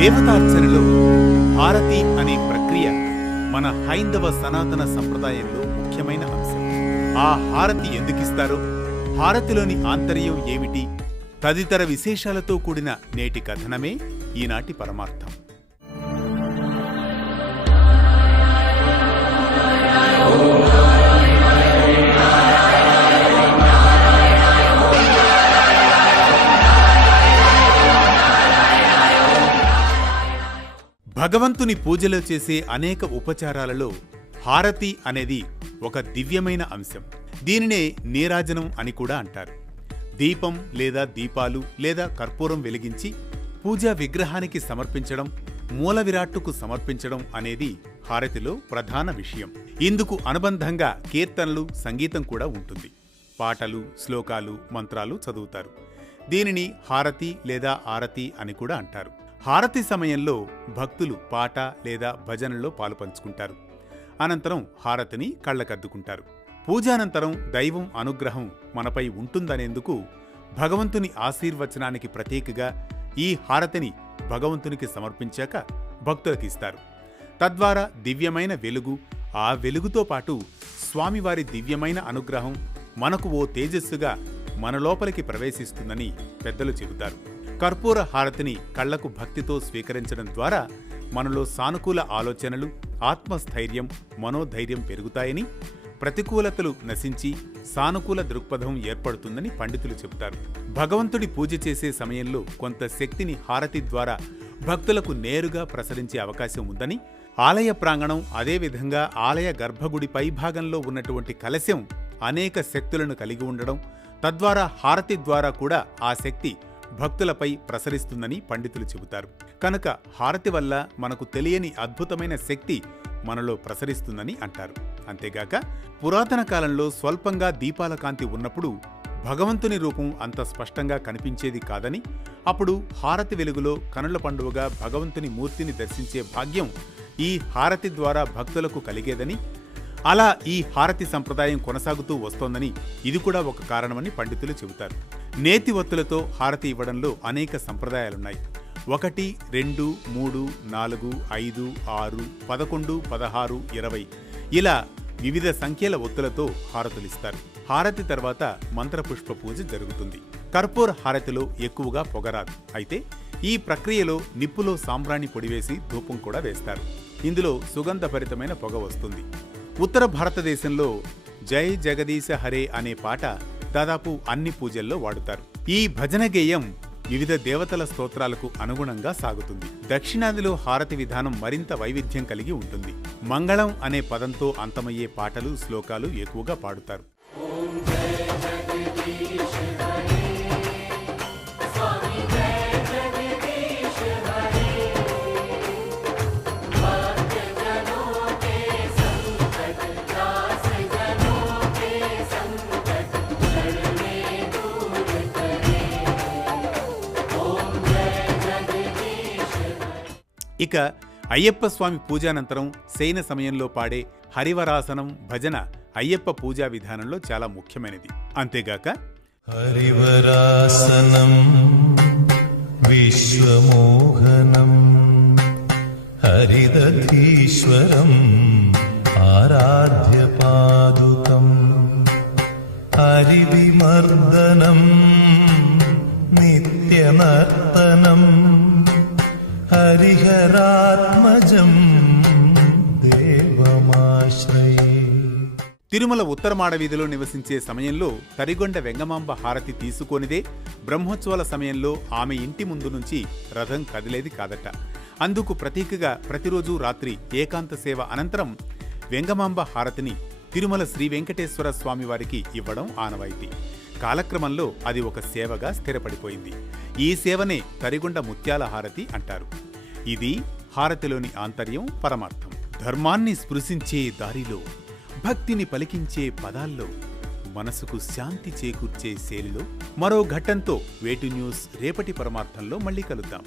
దేవతార్చనలో హారతి అనే ప్రక్రియ మన హైందవ సనాతన సంప్రదాయంలో ముఖ్యమైన అంశం. ఆ హారతి ఎందుకిస్తారో, హారతిలోని ఆంతర్యం ఏమిటి తదితర విశేషాలతో కూడిన నేటి కథనమే ఈనాటి పరమార్థం. భగవంతుని పూజలో చేసే అనేక ఉపచారాలలో హారతి అనేది ఒక దివ్యమైన అంశం. దీనినే నీరాజనం అని కూడా అంటారు. దీపం లేదా దీపాలు లేదా కర్పూరం వెలిగించి పూజా విగ్రహానికి సమర్పించడం, మూల విరాట్టుకు సమర్పించడం అనేది హారతిలో ప్రధాన విషయం. ఇందుకు అనుబంధంగా కీర్తనలు, సంగీతం కూడా ఉంటుంది. పాటలు, శ్లోకాలు, మంత్రాలు చదువుతారు. దీనిని హారతి లేదా ఆరతి అని కూడా అంటారు. హారతి సమయంలో భక్తులు పాట లేదా భజనలో పాలుపంచుకుంటారు. అనంతరం హారతిని కళ్ళకద్దుకుంటారు. పూజానంతరం దైవం అనుగ్రహం మనపై ఉంటుందనేందుకు భగవంతుని ఆశీర్వచనానికి ప్రతీకగా ఈ హారతిని భగవంతునికి సమర్పించాక భక్తులకిస్తారు. తద్వారా దివ్యమైన వెలుగు, ఆ వెలుగుతో పాటు స్వామివారి దివ్యమైన అనుగ్రహం మనకు ఓ తేజస్సుగా మన లోపలికి ప్రవేశిస్తుందని పెద్దలు చెబుతారు. కర్పూర హారతిని కళ్లకు భక్తితో స్వీకరించడం ద్వారా మనలో సానుకూల ఆలోచనలు, ఆత్మస్థైర్యం, మనోధైర్యం పెరుగుతాయని, ప్రతికూలతలు నశించి సానుకూల దృక్పథం ఏర్పడుతుందని పండితులు చెబుతారు. భగవంతుడి పూజ చేసే సమయంలో కొంత శక్తిని హారతి ద్వారా భక్తులకు నేరుగా ప్రసరించే అవకాశం ఉందని, ఆలయ ప్రాంగణం, అదేవిధంగా ఆలయ గర్భగుడి పైభాగంలో ఉన్నటువంటి కలశం అనేక శక్తులను కలిగి ఉండడం, తద్వారా హారతి ద్వారా కూడా ఆ శక్తి భక్తులపై ప్రసరిస్తుందని పండితులు చెబుతారు. కనుక హారతి వల్ల మనకు తెలియని అద్భుతమైన శక్తి మనలో ప్రసరిస్తుందని అంటారు. అంతేగాక పురాతన కాలంలో స్వల్పంగా దీపాల కాంతి ఉన్నప్పుడు భగవంతుని రూపం అంత స్పష్టంగా కనిపించేది కాదని, అప్పుడు హారతి వెలుగులో కనుల పండువగా భగవంతుని మూర్తిని దర్శించే భాగ్యం ఈ హారతి ద్వారా భక్తులకు కలిగేదని, అలా ఈ హారతి సంప్రదాయం కొనసాగుతూ వస్తోందని ఇది కూడా ఒక కారణమని పండితులు చెబుతారు. నేతి ఒత్తులతో హారతి ఇవ్వడంలో అనేక సంప్రదాయాలున్నాయి. 1, 2, 3, 4, 5, 6, 11, 16, 20 ఇలా వివిధ సంఖ్యల ఒత్తులతో హారతులిస్తారు. హారతి తర్వాత మంత్రపుష్ప పూజ జరుగుతుంది. కర్పూర హారతిలో ఎక్కువగా పొగరాదు. అయితే ఈ ప్రక్రియలో నిప్పులో సాంబ్రాణి పొడివేసి ధూపం కూడా వేస్తారు. ఇందులో సుగంధభరితమైన పొగ వస్తుంది. ఉత్తర భారతదేశంలో జై జగదీశ హరే అనే పాట దాదాపు అన్ని పూజల్లో వాడుతారు. ఈ భజన గేయం వివిధ దేవతల స్తోత్రాలకు అనుగుణంగా సాగుతుంది. దక్షిణాదిలో హారతి విధానం మరింత వైవిధ్యం కలిగి ఉంటుంది. మంగళం అనే పదంతో అంతమయ్యే పాటలు, శ్లోకాలు ఎక్కువగా పాడుతారు. ఇక అయ్యప్ప స్వామి పూజానంతరం శయన సమయంలో పాడే హరివరాసనం భజన అయ్యప్ప పూజా విధానంలో చాలా ముఖ్యమైనది. అంతేగాక హరివరాసనం విశ్వమోహనం హరిదధీశ్వరం ఆరాధ్య పాదుకం హరివిమర్దనం నిత్యనర్తనం హరిహరాత్మజం దేవమాశ్రయే. తిరుమల ఉత్తరమాడ వీధిలో నివసించే సమయంలో తరిగొండ వెంగమాంబ హారతి తీసుకొనిదే బ్రహ్మోత్సవాల సమయంలో ఆమె ఇంటి ముందు నుంచి రథం కదిలేది కాదట. అందుకు ప్రతీకగా ప్రతిరోజు రాత్రి ఏకాంత సేవ అనంతరం వెంగమాంబ హారతిని తిరుమల శ్రీ వెంకటేశ్వర స్వామివారికి ఇవ్వడం ఆనవాయితీ. కాలక్రమంలో అది ఒక సేవగా స్థిరపడిపోయింది. ఈ సేవనే తరిగొండ ముత్యాల హారతి అంటారు. ఇది హారతిలోని ఆంతర్యం, పరమార్థం. ధర్మాన్ని స్పృశించే దారిలో, భక్తిని పలికించే పదాల్లో, మనసుకు శాంతి చేకూర్చే శైలిలో మరో ఘట్టంతో వేటు న్యూస్ రేపటి పరమార్థంలో మళ్ళీ కలుద్దాం.